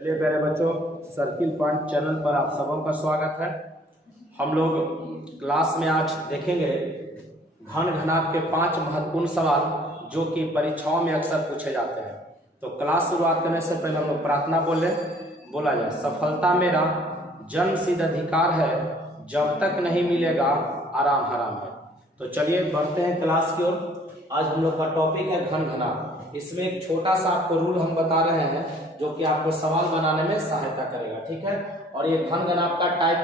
चलिए प्यारे बच्चों, सर्किल पॉइंट चैनल पर आप सबों का स्वागत है। हम लोग क्लास में आज देखेंगे घन घनाभ के 5 महत्वपूर्ण सवाल जो कि परीक्षाओं में अक्सर पूछे जाते हैं। तो क्लास शुरुआत करने से पहले हम लोग प्रार्थना बोला जाए। सफलता मेरा जन्मसिद्ध अधिकार है, जब तक नहीं मिलेगा आराम हराम है। तो चलिए बढ़ते हैं क्लास की ओर। आज हम लोग का टॉपिक है घन घनाभ। इसमें एक छोटा सा आपको रूल हम बता रहे हैं जो कि आपको सवाल बनाने में सहायता करेगा, ठीक है। और ये घन घनाभ का टाइप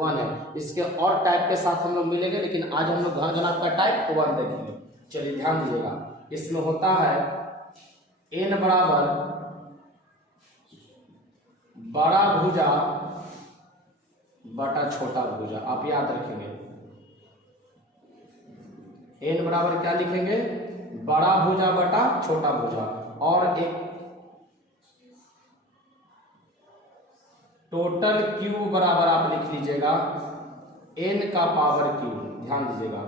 1 है। इसके और टाइप के साथ हम लोग मिलेंगे, लेकिन आज हम लोग घन घनाभ का टाइप 1 देखेंगे। चलिए ध्यान दीजिएगा। इसमें होता है n बराबर बड़ा भुजा बटा छोटा भुजा। आप याद रखेंगे n बराबर क्या लिखेंगे, बड़ा भुजा बटा छोटा भुजा। और एक टोटल क्यू बराबर आप लिख लीजिएगा n का पावर क्यू। ध्यान दीजिएगा,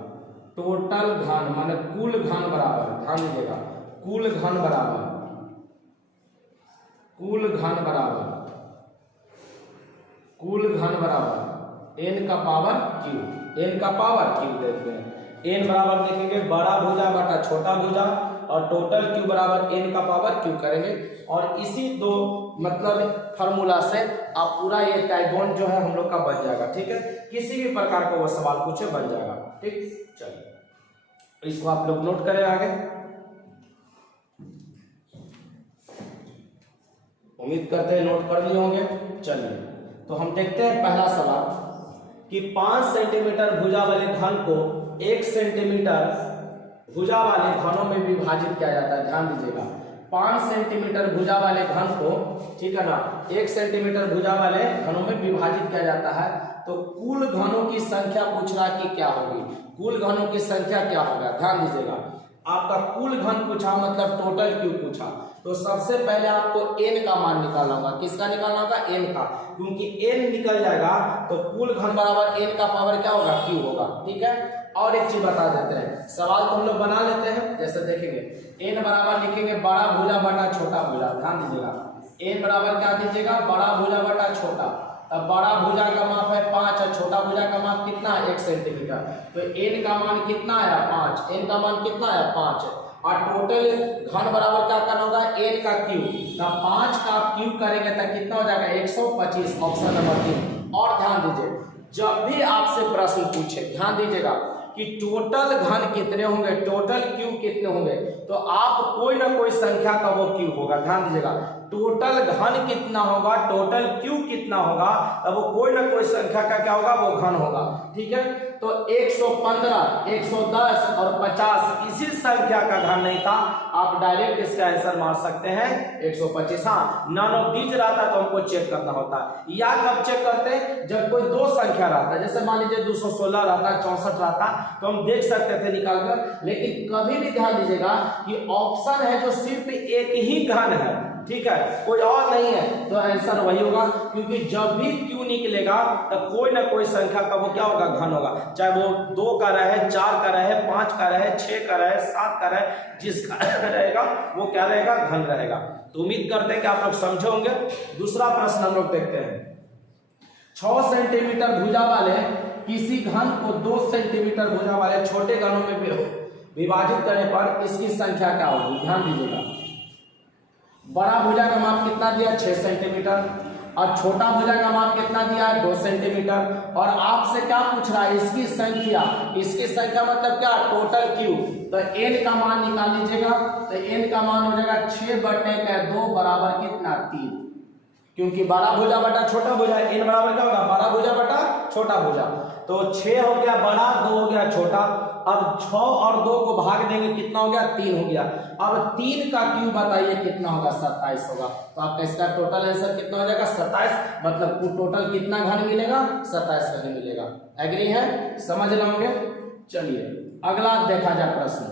टोटल घन माने कुल घन बराबर, ध्यान दीजिएगा, कुल घन बराबर n का पावर क्यू देखते हैं। n बराबर लिखेंगे बड़ा भुजा बटा छोटा भुजा और टोटल क्यू बराबर n का पावर क्यू करेंगे। और इसी दो मतलब फार्मूला से आप पूरा ये टाइप 1 जो है हम लोग का बन जाएगा, ठीक है। किसी भी प्रकार का वो सवाल पूछे बन जाएगा, ठीक। चलिए इसको आप लोग नोट करें आगे। उम्मीद करते हैं नोट कर लिए होंगे। चलिए तो हम देखते हैं पहला सवाल कि 5 सेंटीमीटर भुजा वाले घन को 1 सेंटीमीटर भुजा वाले घनों में विभाजित किया जाता है। ध्यान दीजिएगा, 5 सेंटीमीटर भुजा वाले घन को, ठीक है ना, 1 सेंटीमीटर भुजा वाले घनों में विभाजित किया जाता है। तो कुल घनों की संख्या पूछ रहा कि क्या होगी, कुल घनों की संख्या क्या होगा। ध्यान दीजिएगा, आपका कुल घन पूछा मतलब टोटल क्यू पूछा। तो सबसे पहले आपको n का मान निकालना होगा। किसका निकालना होगा, n का, क्योंकि n निकल जाएगा तो कुल घन बराबर n का पावर क्या होगा, q होगा, ठीक है। और एक चीज बता देते हैं, सवाल तो हम लोग बना लेते हैं। जैसे देखेंगे n बराबर लिखेंगे बड़ा भुजा बटा छोटा भुजा। ध्यान दीजिएगा, n बराबर क्या दीजिएगा, बड़ा भुजा बटा छोटा। अब बड़ा भुजा का माप है 5 और छोटा भुजा का माप कितना है, 1 सेंटीमीटर। तो n का मान कितना आया, 5। n का मान कितना आया, 5। और टोटल घन बराबर क्या करना होगा, n का क्यू। तो 5 का क्यू करेंगे तो कितना हो जाएगा, 125। Option number 3। और ध्यान दीजिए, जब भी आपसे प्रश्न पूछे, ध्यान दीजिएगा कि टोटल घन कितने होंगे, टोटल क्यू कितने होंगे, तो आप कोई ना कोई संख्या का वो क्यू होगा। ध्यान दीजिएगा, टोटल घन कितना होगा, टोटल क्यू कितना होगा, तब वो कोई ना कोई संख्या का क्या होगा, वो घन होगा, ठीक है। तो 115, 110 और 50 इसी संख्या का घन नहीं था, आप डायरेक्ट इसका आंसर मार सकते हैं 125। हाँ, नॉन ऑफ दीज रहता तो हमको चेक करना होता है। या कब चेक करते हैं, जब कोई दो संख्या रहता है, जैसे मान लीजिए 216 रहता, 64 रहता, तो हम देख सकते थे निकालकर। लेकिन कभी भी ध्यान दीजिएगा कि ऑप्शन है जो सिर्फ एक ही घन है, ठीक है, कोई और नहीं है, तो आंसर वही होगा। क्योंकि जब भी क्यू निकलेगा तो कोई ना कोई संख्या का वो क्या होगा, घन होगा। चाहे वो 2 का रहे, 4 का रहे, 5 का रहे, 6 का रहे, 7 का रहे, जिसका रहेगा वो क्या रहेगा, घन रहेगा। तो उम्मीद करते हैं कि आप लोग समझे होंगे। दूसरा प्रश्न हम लोग देखते हैं। 6 सेंटीमीटर भुजा वाले किसी घन को 2 सेंटीमीटर भुजा वाले छोटे घनों में विभाजित करने पर इसकी संख्या क्या होगी। ध्यान दीजिएगा, बड़ा भुजा का माप कितना दिया, 6 सेंटीमीटर, और छोटा भुजा का माप कितना दिया है, 2 सेंटीमीटर। और आपसे क्या पूछ रहा है, इसकी संख्या मतलब क्या, टोटल क्यू। तो n का मान निकाल लीजिएगा, तो n का मान हो जाएगा 6/2 बराबर कितना, 3। क्योंकि बड़ा भुजा बटा छोटा भुजा, n बराबर क्या होगा, बड़ा भुजा बटा छोटा भुजा। तो 6 हो गया बड़ा, 2 हो गया छोटा। अब 6 और 2 को भाग देंगे, कितना हो गया, 3 हो गया। अब 3 का क्यू बताइए कितना होगा, 27 होगा। तो आपका इसका टोटल आंसर कितना हो जाएगा, 27। मतलब टोटल कितना घन मिलेगा, 27 घन मिलेगा। एग्री है, समझ रहे होंगे। चलिए अगला देखा जाए प्रश्न।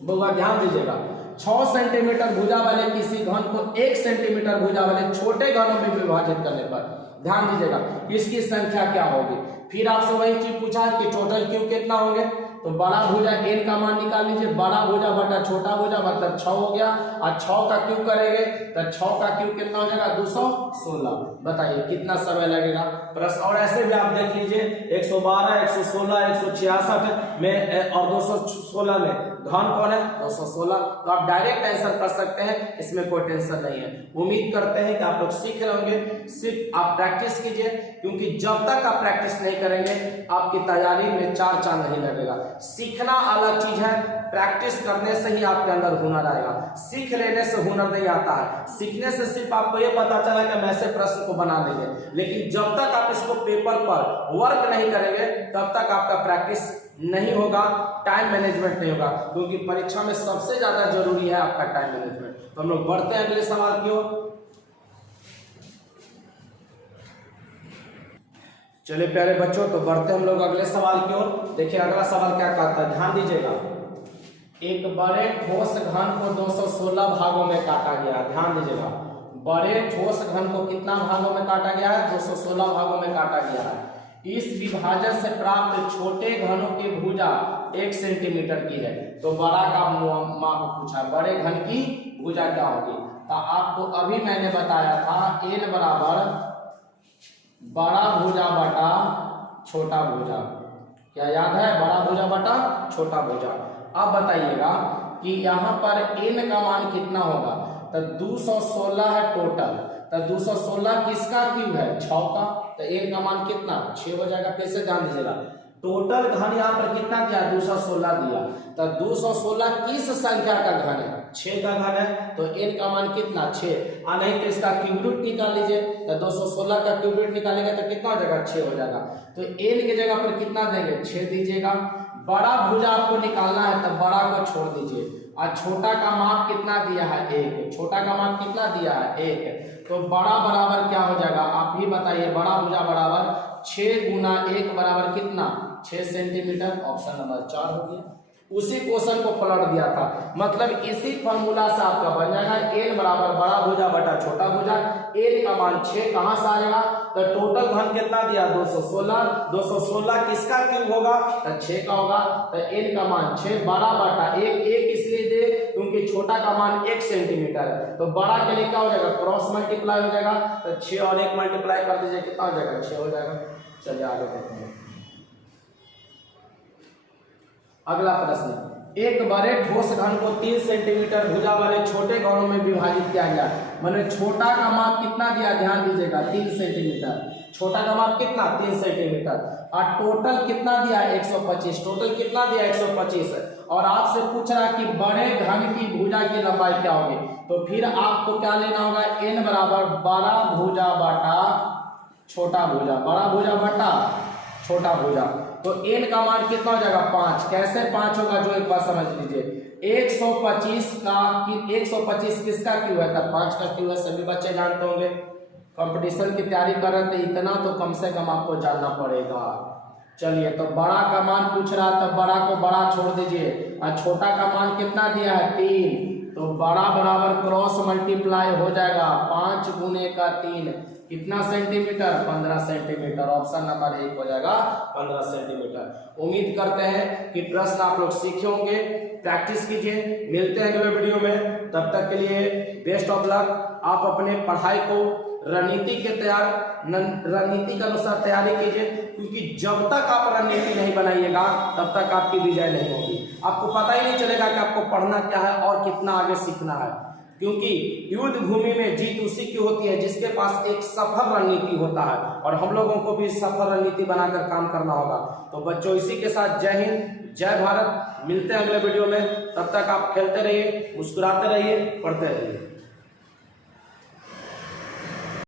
बहुआ ध्यान दीजिएगा, 6 सेंटीमीटर भुजा वाले किसी घन को 1 सेंटीमीटर भुजा वाले छोटे घनों में विभाजित करने पर, ध्यान दीजिएगा, इसकी संख्या क्या होगी। फिर आपसे वही चीज पूछा कि टोटल क्यू कितना होंगे, तो बड़ा भुजा n का मान निकाल लीजिए, बड़ा भुजा बटा छोटा भुजा मतलब 6 हो गया, और 6 का क्यूब करेंगे तो 6 का क्यूब कितना हो जाएगा 216। बताइए कितना समय लगेगा प्रश्न। और ऐसे भी आप देख लीजिए 112, 116, 166 में और 216 में घन कौन है 216, तो आप डायरेक्ट आंसर कर सकते हैं, इसमें कोई टेंशन नहीं है। उम्मीद करते हैं कि आप लोग सीख रहे होंगे, सिर्फ आप प्रैक्टिस कीजिए, क्योंकि जब तक आप प्रैक्टिस नहीं करेंगे आपकी तैयारी में 4 चांद नहीं लगेगा। सीखना अलग चीज है, प्रैक्टिस करने से ही आपके अंदर हुनर आएगा, सीख लेने से हुनर नहीं आता है। सीखने से सिर्फ आपको ये पता चला कि हम ऐसे प्रश्न को बना लेंगे, लेकिन जब तक आप इसको पेपर पर वर्क नहीं करेंगे तब तक आपका प्रैक्टिस नहीं होगा, टाइम मैनेजमेंट नहीं होगा, क्योंकि परीक्षा में सबसे ज्यादा जरूरी है आपका टाइम मैनेजमेंट। तो हम लोग बढ़ते हैं अगले सवाल की ओर। चलिए प्यारे बच्चों, तो बढ़ते हम लोग अगले सवाल की ओर। देखिए अगला सवाल क्या कहता है, ध्यान दीजिएगा। एक बड़े ठोस घन को 216 भागों में काटा गया। ध्यान दीजिएगा, बड़े ठोस घन को कितना भागों में काटा गया है 216 भागों में काटा गया है। इस विभाजन से प्राप्त छोटे घनों की भुजा 1 सेंटीमीटर की है। तो बड़ा का माप पूछा, बड़े घन की भुजा क्या होगी। तो आपको अभी मैंने बताया था n बराबर बड़ा भुजा बटा छोटा भुजा, क्या याद है, बड़ा भुजा बटा छोटा भुजा। अब बताइएगा कि यहाँ पर n का मान कितना होगा, तो 216 है टोटल, तो 216 किसका क्यूब है 6 का, तो n का मान कितना 6 हो जाएगा। फिर से ध्यान दीजिएगा, टोटल घन यहाँ पर कितना दिया 216 दिया, तो 216 किस संख्या का घन है 6 का घन है, तो n का मान कितना 6, और नहीं तो इसका क्यूब रूट निकाल लीजिए, तो 216 का क्यूब रूट निकालेंगे तो कितना हो जाएगा 6 हो जाएगा। तो n की जगह पर कितना देंगे 6 दीजिएगा। बड़ा भुजा आपको निकालना है तो बड़ा को छोड़ दीजिए, और छोटा का माप कितना दिया है 1, छोटा का माप कितना दिया है 1, तो बड़ा बराबर क्या हो जाएगा आप ही बताइए। बड़ा भुजा बराबर 6 गुना 1 बराबर कितना 6 सेंटीमीटर, ऑप्शन नंबर 4 हो गया। उसी क्वेश्चन को पलट दिया था, मतलब इसी फॉर्मूला से आपका बन जाएगा n बराबर बड़ा भुजा बटा छोटा भुजा। n का मान 6 कहां से आएगा, तो टोटल घन कितना दिया 216, 216 किसका क्यूब होगा तो 6 का होगा, तो n का मान 6 बड़ा बटा 1, 1 इसलिए दे क्योंकि छोटा का मान 1 सेंटीमीटर है, तो बड़ा के लिए क्या हो जाएगा क्रॉस मल्टीप्लाई हो जाएगा, तो 6 और 1 मल्टीप्लाई कर दीजिए कितना हो जाएगा 6 हो जाएगा। चलिए आगे बढ़ते हैं। अगला प्रश्न, एक बड़े ठोस घन को 3 सेंटीमीटर भुजा वाले छोटे घनों में विभाजित किया गया। मैंने छोटा का माप कितना दिया ध्यान दीजिएगा 3 सेंटीमीटर, छोटा का माप कितना 3 सेंटीमीटर, और टोटल कितना दिया 125, टोटल कितना दिया 125, और आपसे पूछ रहा कि बड़े घन की भुजा की लंबाई क्या होगी, तो फिर आपको क्या लेना होगा n बराबर बड़ा भुजा बटा छोटा भुजा, बड़ा भुजा बटा छोटा भुजा। तो n का मान कितना हो जाएगा 5, कैसे 5 होगा जो एक बार समझ लीजिए, 125 का 125 किसका क्यू है, तब 5 का क्यू है, सभी बच्चे जानते होंगे। कंपटीशन की तैयारी कर रहे थे, इतना तो कम से कम आपको जानना पड़ेगा। चलिए, तो बड़ा का मान पूछ रहा, तब बड़ा को बड़ा छोड़ दीजिए, और छोटा का मान कितना दिया है 3, तो बड़ा बराबर क्रॉस मल्टीप्लाई हो जाएगा 5 गुने का 3 कितना सेंटीमीटर 15 सेंटीमीटर, ऑप्शन नंबर 1 हो जाएगा 15 सेंटीमीटर। उम्मीद करते हैं कि प्रश्न आप लोग सीखे होंगे, प्रैक्टिस कीजिए, मिलते हैं अगले वीडियो में, तब तक के लिए बेस्ट ऑफ लक। आप अपने पढ़ाई को रणनीति के अनुसार तैयारी कीजिए, क्योंकि जब तक आप रणनीति नहीं बनाइएगा तब तक आपकी विजय नहीं होगी। आपको पता ही नहीं चलेगा कि आपको पढ़ना क्या है और कितना आगे सीखना है, क्योंकि युद्ध भूमि में जीत उसी की होती है जिसके पास एक सफल रणनीति होता है, और हम लोगों को भी सफल रणनीति बनाकर काम करना होगा। तो बच्चों, इसी के साथ जय हिंद, जय भारत। मिलते हैं अगले वीडियो में, तब तक आप खेलते रहिए, मुस्कुराते रहिए, पढ़ते रहिए।